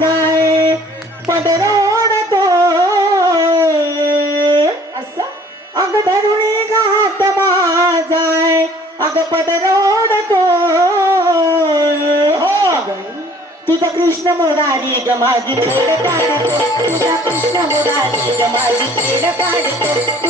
माझाय पदरोड तो. असं? अग धरुणी घात माझाय अग पदरोड तो. हो अगं. तुझा कृष्ण मुरारी ग माझी खेळ काढतो. तुझा कृष्ण मुरारी ग माझी खेळ काढतो.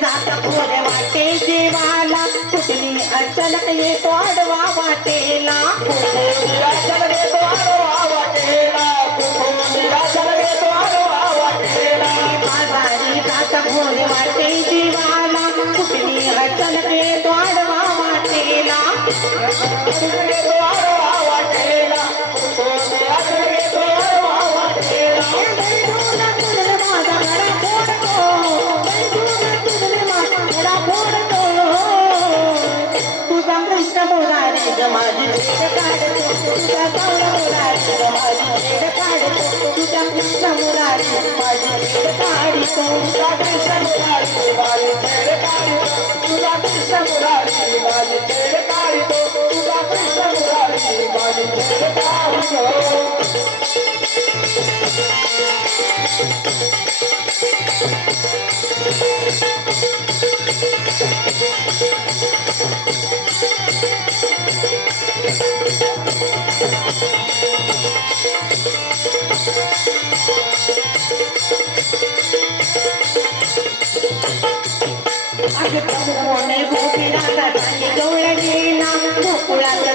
जात खोरे वाटे जीवाला कुठली अडचण येतो आडवा वाटेला. बाजारी जात खोरे वाटे जीवाला कुठली अडचण येतो आडवा वाटेला. माझी वेळ काढतो तुझ्या गौरवराज माझी वेळ काढतो तुझ्या कृष्णमुराज माझी वेळ काढतो तुझा कृष्णमुराज माझी वेळ काढतो तुझा कृष्णमुराज माझी वेळ काढतो तुझा कृष्णमुराज माझी वेळ काढतो कोणी गोपीनाथाने गवळणी नाम गोकुळाचा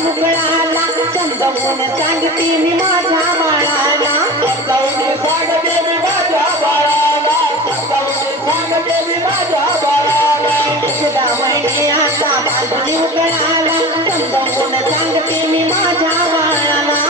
उकळाला समजावून सांगते मी माझ्या बाळाला समजावून सांगते मी माझ्या बाळाला समजावून सांगते मी माझ्या बाळाला यशोदा महिने आता बांधून उकळाला समजावून सांगते मी माझ्या बाळाला